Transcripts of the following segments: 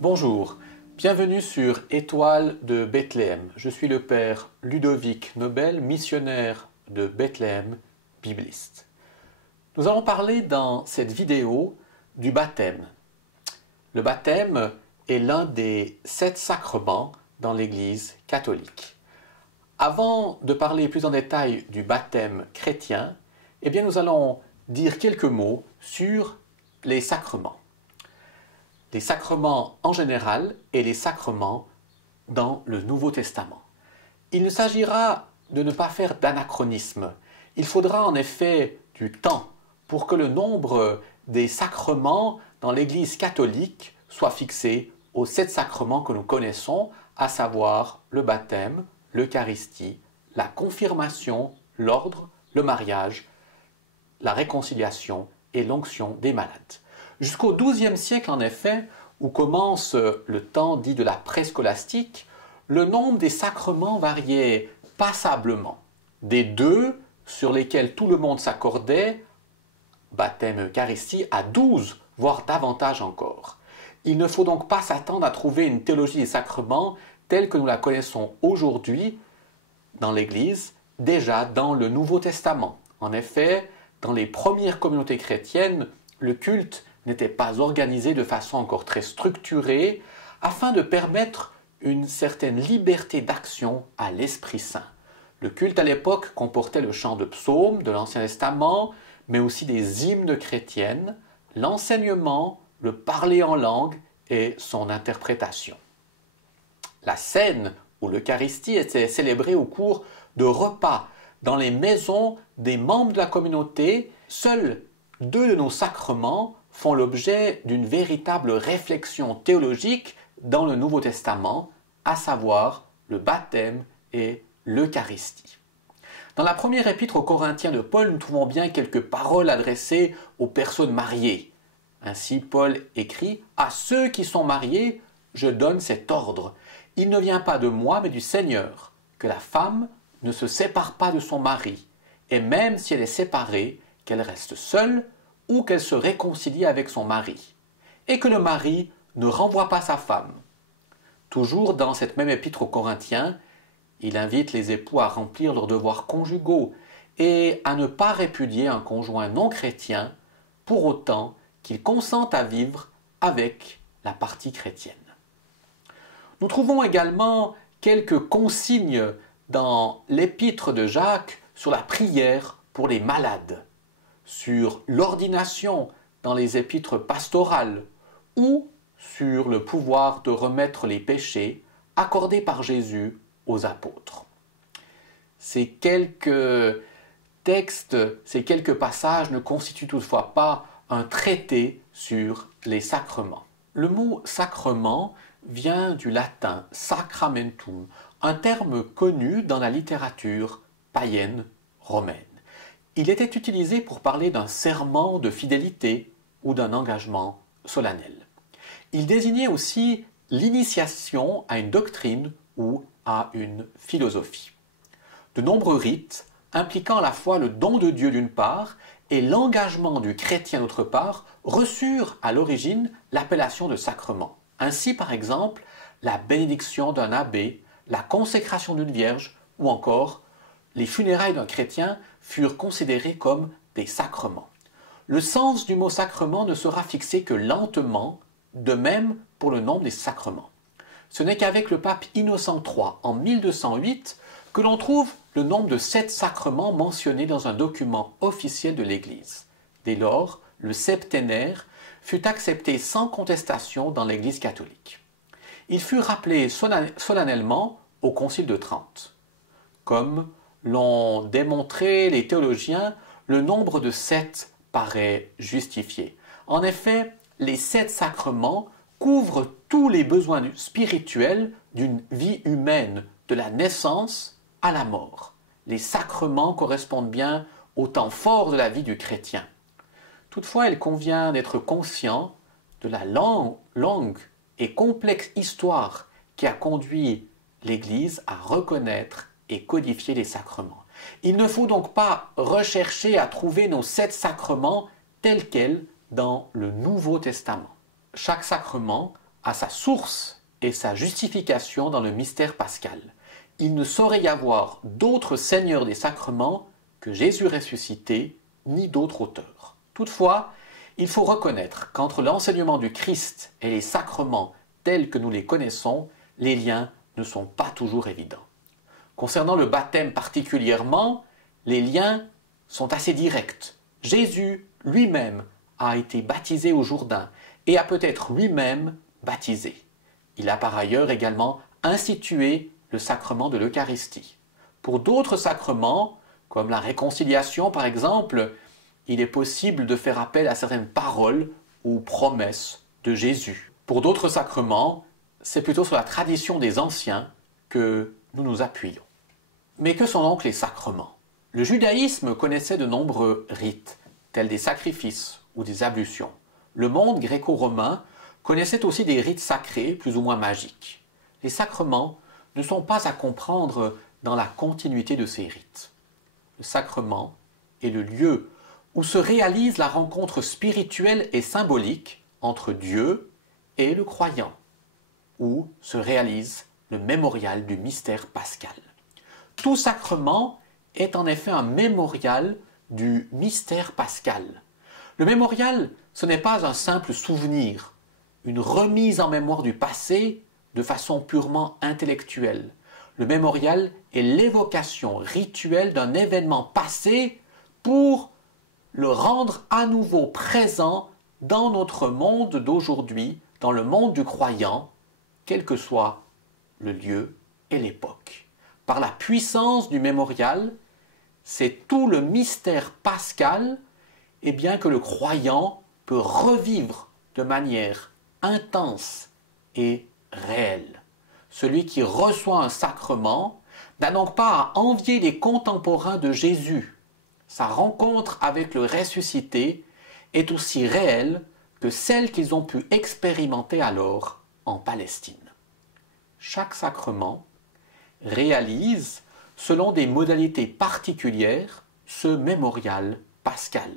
Bonjour, bienvenue sur Étoile de Bethléem. Je suis le père Ludovic Nobel, missionnaire de Bethléem, bibliste. Nous allons parler dans cette vidéo du baptême. Le baptême est l'un des 7 sacrements dans l'Église catholique. Avant de parler plus en détail du baptême chrétien, nous allons dire quelques mots sur les sacrements. Les sacrements en général et les sacrements dans le Nouveau Testament. Il ne s'agira de ne pas faire d'anachronisme. Il faudra en effet du temps pour que le nombre des sacrements dans l'Église catholique soit fixé aux 7 sacrements que nous connaissons, à savoir le baptême, l'Eucharistie, la confirmation, l'ordre, le mariage, la réconciliation et l'onction des malades. Jusqu'au XIIe siècle, en effet, où commence le temps dit de la préscolastique, le nombre des sacrements variait passablement. Des 2 sur lesquels tout le monde s'accordait, baptême, Eucharistie, à 12, voire davantage encore. Il ne faut donc pas s'attendre à trouver une théologie des sacrements telle que nous la connaissons aujourd'hui dans l'Église, déjà dans le Nouveau Testament. En effet, dans les premières communautés chrétiennes, le culte n'était pas organisé de façon encore très structurée afin de permettre une certaine liberté d'action à l'Esprit Saint. Le culte à l'époque comportait le chant de psaumes de l'Ancien Testament, mais aussi des hymnes chrétiennes, l'enseignement, le parler en langue et son interprétation. La scène où l'Eucharistie était célébrée au cours de repas dans les maisons des membres de la communauté, seuls 2 de nos sacrements font l'objet d'une véritable réflexion théologique dans le Nouveau Testament, à savoir le baptême et l'Eucharistie. Dans la première épître aux Corinthiens de Paul, nous trouvons bien quelques paroles adressées aux personnes mariées. Ainsi, Paul écrit « À ceux qui sont mariés, je donne cet ordre. Il ne vient pas de moi, mais du Seigneur, que la femme ne se sépare pas de son mari, et même si elle est séparée, qu'elle reste seule, ou qu'elle se réconcilie avec son mari, et que le mari ne renvoie pas sa femme. » Toujours dans cette même épître aux Corinthiens, il invite les époux à remplir leurs devoirs conjugaux et à ne pas répudier un conjoint non chrétien pour autant qu'il consente à vivre avec la partie chrétienne. Nous trouvons également quelques consignes dans l'épître de Jacques sur la prière pour les malades, sur l'ordination dans les épîtres pastorales ou sur le pouvoir de remettre les péchés accordés par Jésus aux apôtres. Ces quelques textes, ces quelques passages ne constituent toutefois pas un traité sur les sacrements. Le mot sacrement vient du latin sacramentum, un terme connu dans la littérature païenne romaine. Il était utilisé pour parler d'un serment de fidélité ou d'un engagement solennel. Il désignait aussi l'initiation à une doctrine ou à une philosophie. De nombreux rites, impliquant à la fois le don de Dieu d'une part et l'engagement du chrétien d'autre part, reçurent à l'origine l'appellation de sacrement. Ainsi, par exemple, la bénédiction d'un abbé, la consécration d'une vierge ou encore les funérailles d'un chrétien furent considérées comme des sacrements. Le sens du mot sacrement ne sera fixé que lentement, de même pour le nombre des sacrements. Ce n'est qu'avec le pape Innocent III en 1208 que l'on trouve le nombre de 7 sacrements mentionnés dans un document officiel de l'Église. Dès lors, le septénaire fut accepté sans contestation dans l'Église catholique. Il fut rappelé solennellement au Concile de Trente. Comme l'ont démontré les théologiens, le nombre de 7 paraît justifié. En effet, les 7 sacrements couvrent tous les besoins spirituels d'une vie humaine, de la naissance à la mort. Les sacrements correspondent bien au temps fort de la vie du chrétien. Toutefois, il convient d'être conscient de la longue et complexe histoire qui a conduit l'Église à reconnaître et codifier les sacrements. Il ne faut donc pas rechercher à trouver nos 7 sacrements tels quels dans le Nouveau Testament. Chaque sacrement a sa source et sa justification dans le mystère pascal. Il ne saurait y avoir d'autre Seigneur des sacrements que Jésus ressuscité, ni d'autre auteur. Toutefois, il faut reconnaître qu'entre l'enseignement du Christ et les sacrements tels que nous les connaissons, les liens ne sont pas toujours évidents. Concernant le baptême particulièrement, les liens sont assez directs. Jésus lui-même a été baptisé au Jourdain et a peut-être lui-même baptisé. Il a par ailleurs également institué le sacrement de l'Eucharistie. Pour d'autres sacrements, comme la réconciliation par exemple, il est possible de faire appel à certaines paroles ou promesses de Jésus. Pour d'autres sacrements, c'est plutôt sur la tradition des anciens que nous nous appuyons. Mais que sont donc les sacrements? Le judaïsme connaissait de nombreux rites, tels des sacrifices ou des ablutions. Le monde gréco-romain connaissait aussi des rites sacrés, plus ou moins magiques. Les sacrements ne sont pas à comprendre dans la continuité de ces rites. Le sacrement est le lieu où se réalise la rencontre spirituelle et symbolique entre Dieu et le croyant, où se réalise le mémorial du mystère pascal. Tout sacrement est en effet un mémorial du mystère pascal. Le mémorial, ce n'est pas un simple souvenir, une remise en mémoire du passé de façon purement intellectuelle. Le mémorial est l'évocation rituelle d'un événement passé pour le rendre à nouveau présent dans notre monde d'aujourd'hui, dans le monde du croyant, quel que soit le lieu et l'époque. Par la puissance du mémorial, c'est tout le mystère pascal que le croyant peut revivre de manière intense et réelle. Celui qui reçoit un sacrement n'a donc pas à envier les contemporains de Jésus. Sa rencontre avec le ressuscité est aussi réelle que celle qu'ils ont pu expérimenter alors en Palestine. Chaque sacrement réalise, selon des modalités particulières, ce mémorial pascal,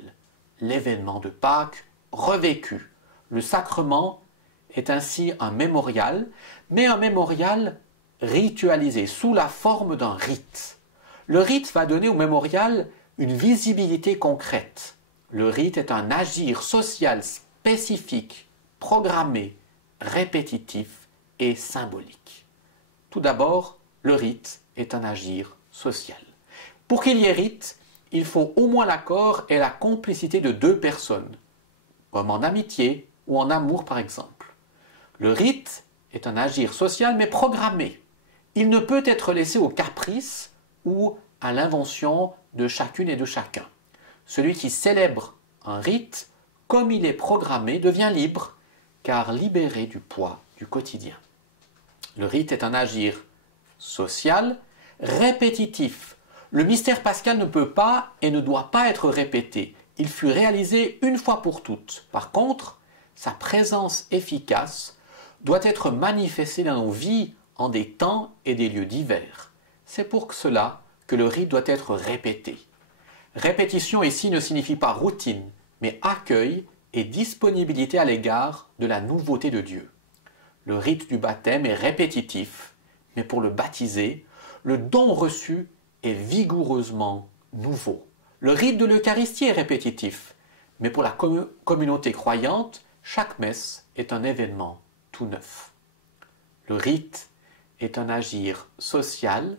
l'événement de Pâques revécu. Le sacrement est ainsi un mémorial, mais un mémorial ritualisé, sous la forme d'un rite. Le rite va donner au mémorial une visibilité concrète. Le rite est un agir social spécifique, programmé, répétitif et symbolique. Tout d'abord, le rite est un agir social. Pour qu'il y ait rite, il faut au moins l'accord et la complicité de deux personnes, comme en amitié ou en amour par exemple. Le rite est un agir social mais programmé. Il ne peut être laissé au caprice ou à l'invention de chacune et de chacun. Celui qui célèbre un rite, comme il est programmé, devient libre, car libéré du poids du quotidien. Le rite est un agir social, répétitif. Le mystère pascal ne peut pas et ne doit pas être répété. Il fut réalisé une fois pour toutes. Par contre, sa présence efficace doit être manifestée dans nos vies en des temps et des lieux divers. C'est pour cela que le rite doit être répété. Répétition ici ne signifie pas routine, mais accueil et disponibilité à l'égard de la nouveauté de Dieu. Le rite du baptême est répétitif, mais pour le baptisé, le don reçu est vigoureusement nouveau. Le rite de l'Eucharistie est répétitif, mais pour la communauté croyante, chaque messe est un événement tout neuf. Le rite est un agir social,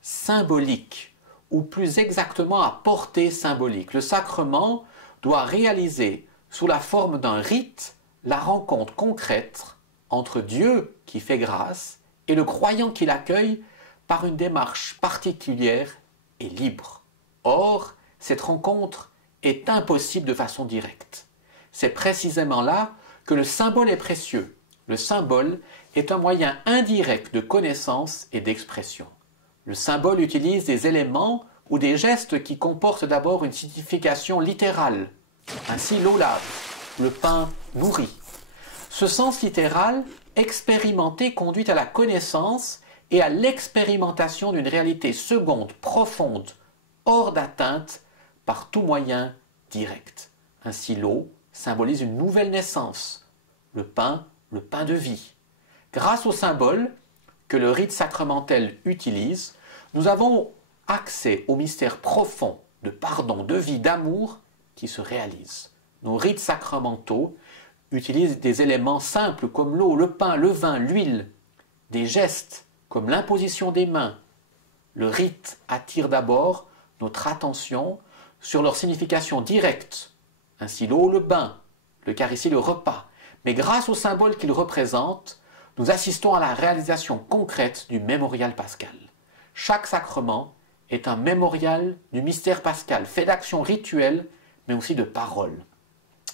symbolique, ou plus exactement à portée symbolique. Le sacrement doit réaliser sous la forme d'un rite la rencontre concrète entre Dieu qui fait grâce et le croyant qui l'accueille par une démarche particulière et libre. Or, cette rencontre est impossible de façon directe. C'est précisément là que le symbole est précieux. Le symbole est un moyen indirect de connaissance et d'expression. Le symbole utilise des éléments ou des gestes qui comportent d'abord une signification littérale. Ainsi, l'eau lave, le pain nourrit. Ce sens littéral, expérimenté, conduit à la connaissance et à l'expérimentation d'une réalité seconde, profonde, hors d'atteinte, par tout moyen direct. Ainsi, l'eau symbolise une nouvelle naissance, le pain, le pain de vie. Grâce au symbole que le rite sacramentel utilise, nous avons accès au mystère profond de pardon, de vie, d'amour qui se réalise. Nos rites sacramentaux utilisent des éléments simples comme l'eau, le pain, le vin, l'huile, des gestes comme l'imposition des mains. Le rite attire d'abord notre attention sur leur signification directe, ainsi l'eau, le bain, l'Eucharistie, le repas. Mais grâce au symbole qu'il représente, nous assistons à la réalisation concrète du mémorial pascal. Chaque sacrement est un mémorial du mystère pascal, fait d'actions rituelles, mais aussi de paroles.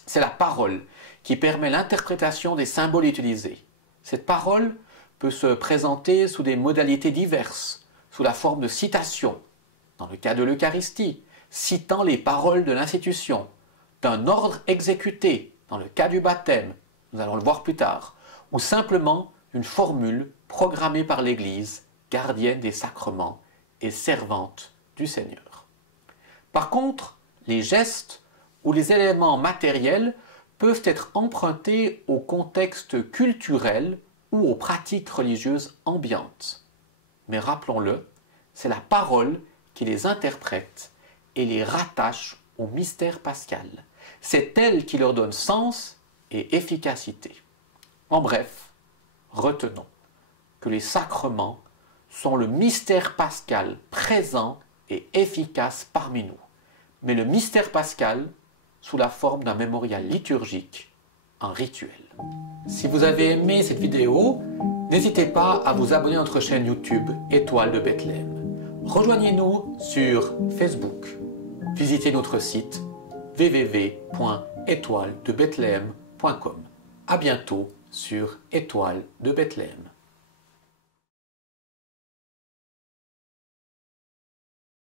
C'est la parole qui permet l'interprétation des symboles utilisés. Cette parole peut se présenter sous des modalités diverses, sous la forme de citation, dans le cas de l'Eucharistie, citant les paroles de l'institution, d'un ordre exécuté, dans le cas du baptême, nous allons le voir plus tard, ou simplement une formule programmée par l'Église, gardienne des sacrements et servante du Seigneur. Par contre, les gestes ou les éléments matériels peuvent être empruntés au contexte culturel ou aux pratiques religieuses ambiantes. Mais rappelons-le, c'est la parole qui les interprète et les rattache au mystère pascal. C'est elle qui leur donne sens et efficacité. En bref, retenons que les sacrements sont le mystère pascal présent et efficace parmi nous. Mais le mystère pascal sous la forme d'un mémorial liturgique, un rituel. Si vous avez aimé cette vidéo, n'hésitez pas à vous abonner à notre chaîne YouTube Étoile de Bethléem. Rejoignez-nous sur Facebook. Visitez notre site www.étoiledebethléem.com. À bientôt sur Étoile de Bethléem.